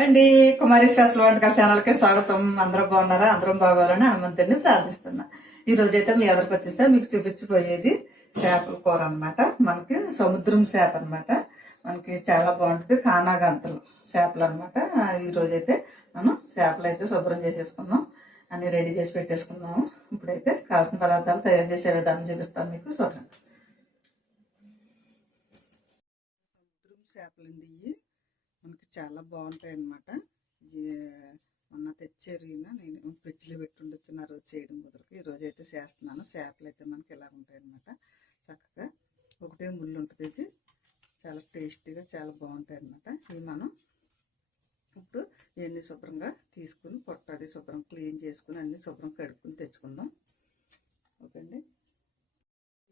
అండి కుమారి స్పెషల్ వంటకాల ఛానల్కి స్వాగతం. అందరూ బాగున్నారా? అందరం బాగోవాలని హనుమంతుడిని ప్రార్థిస్తున్నా. ఈ రోజైతే మీ ఎదురుకు వచ్చేస్తే మీకు చూపించిపోయేది చేపల కూర అనమాట. మనకి సముద్రం చేప అనమాట. మనకి చాలా బాగుంటుంది. కానాగంతలు చేపలు అనమాట. ఈ రోజైతే మనం చేపలు అయితే శుభ్రం చేసేసుకున్నాం, అన్ని రెడీ చేసి పెట్టేసుకున్నాము. ఇప్పుడైతే కావాల్సిన పదార్థాలు తయారు చేసే విధానం చూపిస్తాను మీకు. చూడండి, సముద్రం చేపలండి ఇవి. మనకి చాలా బాగుంటాయి అన్నమాట. మొన్న తెచ్చారు ఈయన, నేను ఫ్రిడ్జ్లో పెట్టుండొచ్చు నా రోజు చేయడం కుదరకు. ఈరోజు అయితే చేస్తున్నాను. చేపలు అయితే మనకి ఇలా ఉంటాయి అన్నమాట. చక్కగా ఒకటే ముళ్ళు ఉంటుంది. ఇది చాలా టేస్టీగా చాలా బాగుంటాయి అన్నమాట. ఇవి మనం ఇప్పుడు ఇవన్నీ శుభ్రంగా తీసుకుని పొట్టది శుభ్రం క్లీన్ చేసుకుని అన్నీ శుభ్రం కడుక్కుని తెచ్చుకుందాం. ఓకే అండి.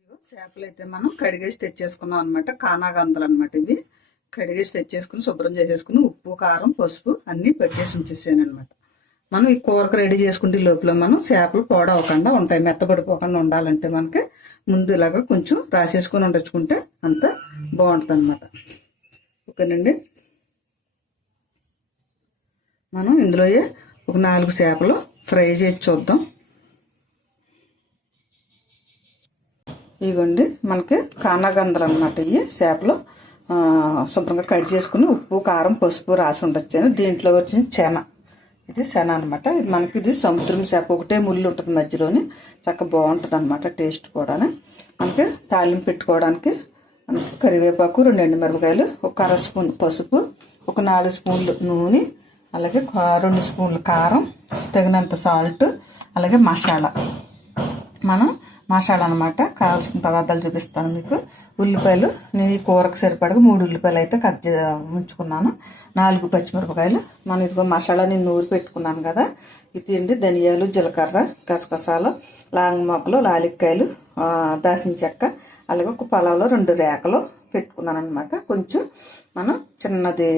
ఇగో చేపలు అయితే మనం కడిగేసి తెచ్చేసుకున్నాం అనమాట. కానాగంతలు అనమాట. ఇవి కడిగేసి తెచ్చేసుకుని శుభ్రం చేసేసుకుని ఉప్పు కారం పసుపు అన్నీ పెట్టేసి ఉంచేసాను అనమాట. మనం ఈ కూరకు రెడీ చేసుకుంటే లోపల మనం చేపలు పాడవకుండా ఉంటాయి. మెత్తపడిపోకుండా ఉండాలంటే మనకి ముందు ఇలాగా కొంచెం రాసేసుకొని ఉండొచ్చుకుంటే అంత బాగుంటుంది అనమాట. ఓకేనండి. మనం ఇందులోయే ఒక 4 చేపలు ఫ్రై చేసి చూద్దాం. ఇదిగోండి మనకి కానాగందలు అనమాట. ఇవి చేపలు శుభ్రంగా కట్ చేసుకుని ఉప్పు కారం పసుపు రాసి ఉండొచ్చాను. దీంట్లో వచ్చిన శన, ఇది శన అనమాట. ఇది మనకి ఇది సముద్రం చేప, ఒకటే ముళ్ళు ఉంటుంది మధ్యలోని. చక్కగా బాగుంటుంది అనమాట. టేస్ట్ కూడా మనకి తాలింపు పెట్టుకోవడానికి కరివేపాకు 2 ఎండుమిరపకాయలు, ఒక 1/2 స్పూన్ పసుపు, ఒక 4 స్పూన్లు నూనె, అలాగే 2 స్పూన్లు కారం, తగినంత సాల్ట్, అలాగే మసాలా. మనం మసాలా అనమాట. కావాల్సిన పదార్థాలు చూపిస్తాను మీకు. ఉల్లిపాయలు నేను ఈ కూరకు సరిపడగా 3 ఉల్లిపాయలు అయితే కట్ ఉంచుకున్నాను. 4 పచ్చిమిరపకాయలు. మనం ఇదిగో మసాలా నేను నూరి పెట్టుకున్నాను కదా, ఇది అండి. ధనియాలు జీలకర్ర గసగసాలు లాంగ్ మొక్కలు లాలిక్కాయలు దాల్చిన చెక్క, అలాగే ఒక పొలంలో 2 రేకలు పెట్టుకున్నాను అనమాట. కొంచెం మనం చిన్నది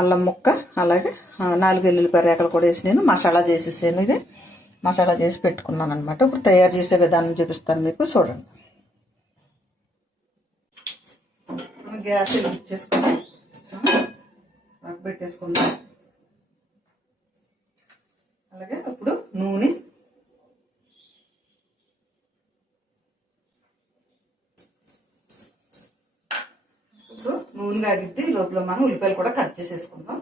అల్లం ముక్క, అలాగే 4 వెల్లుల్లిపాయ రేకలు కూడా వేసి నేను మసాలా చేసేసాను. ఇది మసాలా చేసి పెట్టుకున్నాను అనమాట. ఇప్పుడు తయారు చేసే విధానం చూపిస్తాను మీకు. చూడండి, గ్యాస్ వెలిగించేసుకుని పెట్టేసుకుందాం. అలాగే ఇప్పుడు నూనె, ఇప్పుడు నూనె కాగిద్ది. లోపల మనం ఉల్లిపాయలు కూడా కట్ చేసేసుకుందాం.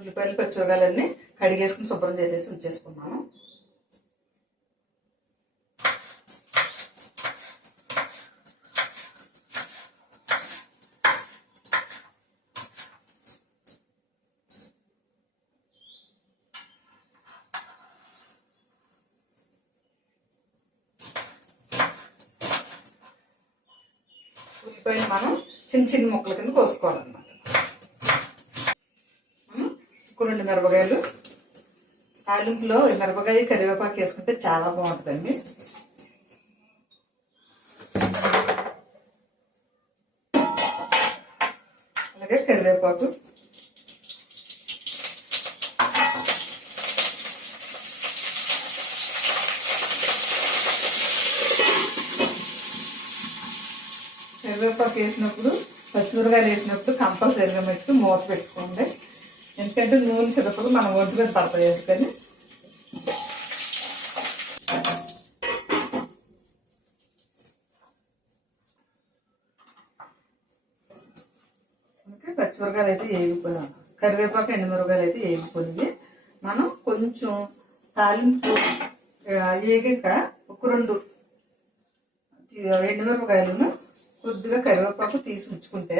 ఉల్లిపాయలు పచ్చిమిరపకాయలన్నీ కడిగేసుకుని శుభ్రం చేసేసి ఉంచేసుకున్నాను. ఉల్లిపాయలు మనం చిన్న ముక్కల కింద కోసుకోవాలన్నమాట. 2 మిరపకాయలు తాలింపులో మిరపకాయ కరివేపాకు వేసుకుంటే చాలా బాగుంటుందండి. అలాగే కరివేపాకు, కరివేపాకు వేసినప్పుడు పచ్చిమిరకాయలు వేసినప్పుడు కంపల్సరీగా పెట్టి మూత పెట్టుకోండి. ఎందుకంటే నూనె సిరపలు మన ఒంటి మీద పడతాయి. ఎందుకని పచ్చిమిరకాయలు అయితే వేగిపోయాను, కరివేపాకు ఎండుమిరకాయలు అయితే వేగిపోయింది. మనం కొంచెం తాలింపు వేగాక ఒక 2 ఎండుమిరపకాయలను కొద్దిగా కరివేపాకు తీసి ఉంచుకుంటే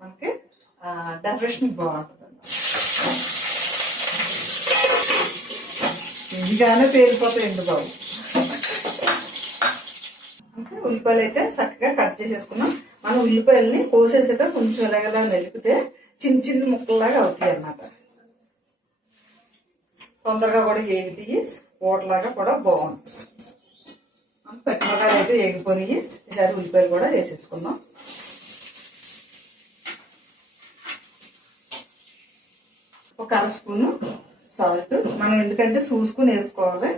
మనకి డెకరేషన్ బాగుంటుంది. ఇదిగానే పేలిపోతాయండి బాబు. అంటే ఉల్లిపాయలు అయితే చక్కగా కట్ చేసేసుకున్నాం. మనం ఉల్లిపాయలని కోసేసాక కొంచెం ఇలాగలా నలిపితే చిన్న ముక్కల్లాగా అవుతాయి అన్నమాట. తొందరగా కూడా ఏగితాయి, ఓటలాగా కూడా బాగుంటుంది. పచ్చిమిరకాయలు అయితే ఏగిపోయి ఈసారి ఉల్లిపాయలు కూడా వేసేసుకుందాం. ఒక 1/2 స్పూను సాల్ట్. మనం ఎందుకంటే చూసుకుని వేసుకోవాలి.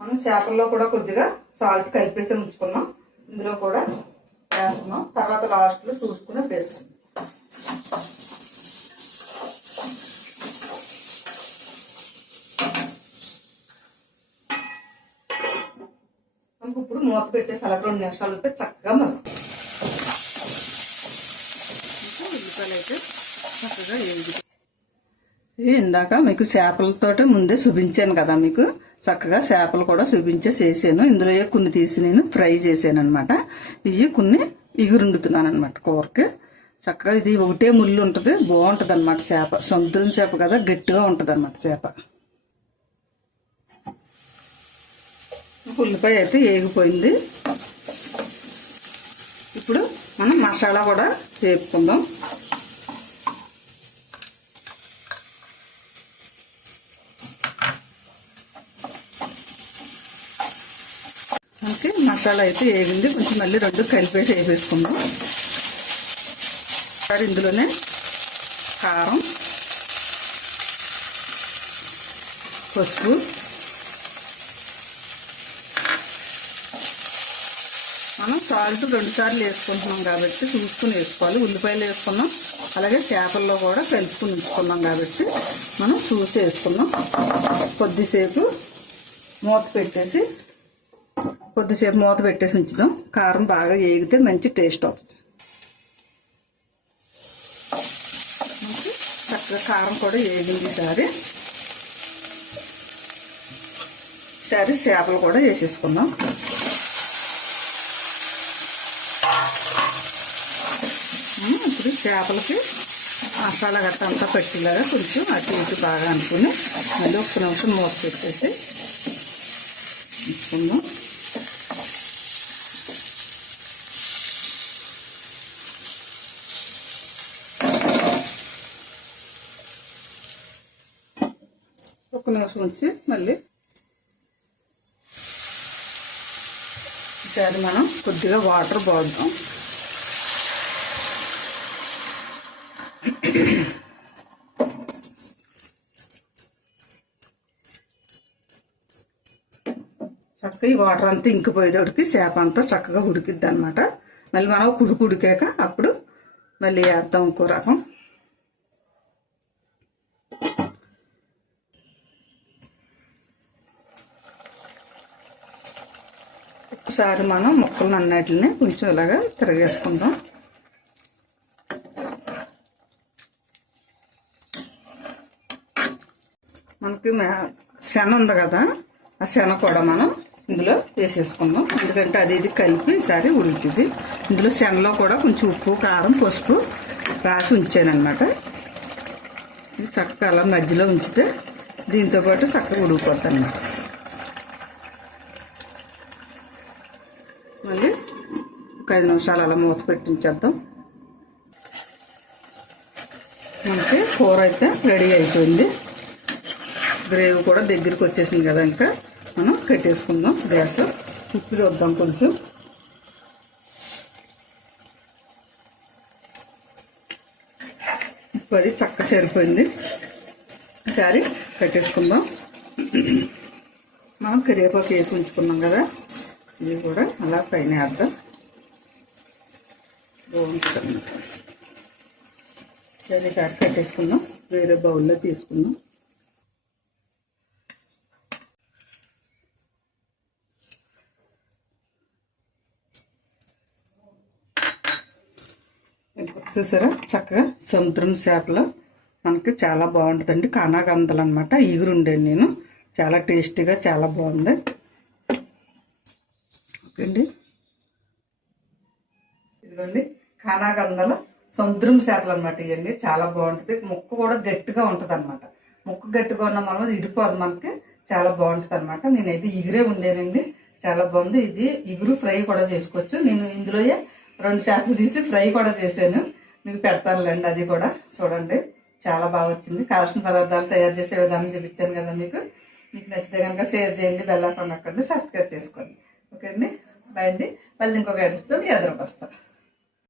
మనం చేపల్లో కూడా కొద్దిగా సాల్ట్ కలిపేసి ఉంచుకున్నాం. ఇందులో కూడా వేసుకున్నాం. తర్వాత లాస్ట్లో చూసుకుని వేసుకున్నాం. మనకు ఇప్పుడు మూత పెట్టేసి అలా 2 నిమిషాలు ఉంటే చక్కగా ఉల్లిపాయలు అయితే చక్కగా ఇందాక మీకు చేపలతోటి ముందే చూపించాను కదా, మీకు చక్కగా చేపలు కూడా చూపించేసేసాను. ఇందులో కొన్ని తీసి నేను ఫ్రై చేసాను అనమాట. ఇవి కొన్ని ఇగురుండుతున్నాను అనమాట కూరకి. చక్కగా ఇది ఒకటే ముళ్ళు ఉంటుంది, బాగుంటుంది అనమాట చేప. సముద్రం చేప కదా, గట్టిగా ఉంటుంది అనమాట చేప. ఉల్లిపాయ అయితే వేగిపోయింది. ఇప్పుడు మనం మసాలా కూడా వేపుకుందాం. మనకి మసాలా అయితే వేగింది. కొంచెం మళ్ళీ 2 కలిపేసి వేపేసుకుందాం. ఇందులోనే కారం, పసుపు, మనం సాల్ట్ 2 సార్లు వేసుకుంటున్నాం కాబట్టి చూసుకుని వేసుకోవాలి. ఉల్లిపాయలు వేసుకున్నాం, అలాగే చేపల్లో కూడా కలుపుకుని ఉంచుకున్నాం కాబట్టి మనం చూసి వేసుకున్నాం. కొద్దిసేపు మూత పెట్టేసి ఉంచుదాం. కారం బాగా వేగితే మంచి టేస్ట్ అవుతుంది. చక్కగా కారం కూడా వేగింది. ఈసారి చేపలు కూడా వేసేసుకుందాం. ఇప్పుడు చేపలకి మసాలా గట్ట అంతా పట్టేలాగా కొంచెం అటు ఇటు బాగా అనుకుని మళ్ళీ 1 నిమిషం మూత పెట్టేసి ఉంచుకుందాం. ఒక నిమిషం ఉంచి మళ్ళీ ఈసారి మనం కొద్దిగా వాటర్ పోద్దాం. చక్కగా ఈ వాటర్ అంతా ఇంకిపోయేటోడికి చేప అంతా చక్కగా ఉడికిద్ది అనమాట. మళ్ళీ మనం ఉడికాక అప్పుడు మళ్ళీ వేద్దాం ఇంకో రకం. ఒకసారి మనం ముక్కలను అన్నిటిని కొంచెం ఇలాగా తిరగేసుకుందాం. మనకి శన ఉంది కదా, ఆ శన కూడా మనం ఇందులో వేసేసుకుందాం. ఎందుకంటే అది ఇది కలిపి ఈసారి ఉడుకుతుంది. ఇందులో శనలో కూడా కొంచెం ఉప్పు, కారం, పసుపు రాసి ఉంచానమాట. ఇది చక్కగా అలా మధ్యలో ఉంచితే దీంతోపాటు చక్కగా ఉడికిపోద్ది అన్నమాట. మళ్ళీ ఒక 5 నిమిషాలు అలా మూత పెట్టించేద్దాం. మనకి కూర అయితే రెడీ అయిపోయింది. గ్రేవీ కూడా దగ్గరికి వచ్చేసింది కదా, ఇంకా మనం కట్టేసుకుందాం. గ్యాస్ ఉప్పు చూద్దాం కొంచెం. ఉప్పు అది చక్కగా సరిపోయింది. ఈసారి కట్టేసుకుందాం. మనం కరివేపాకు వేసి ఉంచుకున్నాం కదా, ఇది కూడా అలా పైన వేద్దాం. బాగుంటుంది. సరే కట్టేసుకుందాం. వేరే బౌల్లో తీసుకుందాం. చూసారా, చక్కగా సముద్రం చేపలు మనకి చాలా బాగుంటుందండి. కానాగందలు అనమాట, ఈగురుండేది నేను. చాలా టేస్టీగా చాలా బాగుంది. ఓకే అండి, ఇదిగోండి కానాగందలు సముద్రం చేపలు అనమాట. ఇవన్నీ చాలా బాగుంటుంది. ముక్క కూడా గట్టిగా ఉంటుంది అనమాట. ముక్క గట్టిగా ఉన్న మనం ఇడిపోదు, మనకి చాలా బాగుంటుంది అనమాట. నేనైతే ఇగురే ఉండేనండి, చాలా బాగుంది. ఇది ఇగురు ఫ్రై కూడా చేసుకోవచ్చు. నేను ఇందులో 2 చేపలు తీసి ఫ్రై కూడా చేశాను, మీకు పెడతానులేండి. అది కూడా చూడండి, చాలా బాగా వచ్చింది. కావాల్సిన పదార్థాలు తయారు చేసే విధానం చూపించాను కదా మీకు. నచ్చితే కనుక షేర్ చేయండి, బెల్ ఐకాన్ నొక్కండి, సబ్స్క్రైబ్ చేసుకోండి. ఓకే అండి, బాయ్ అండి. మళ్ళీ ఇంకొక ఎడితో మీ ఎదురుకు వస్తాను.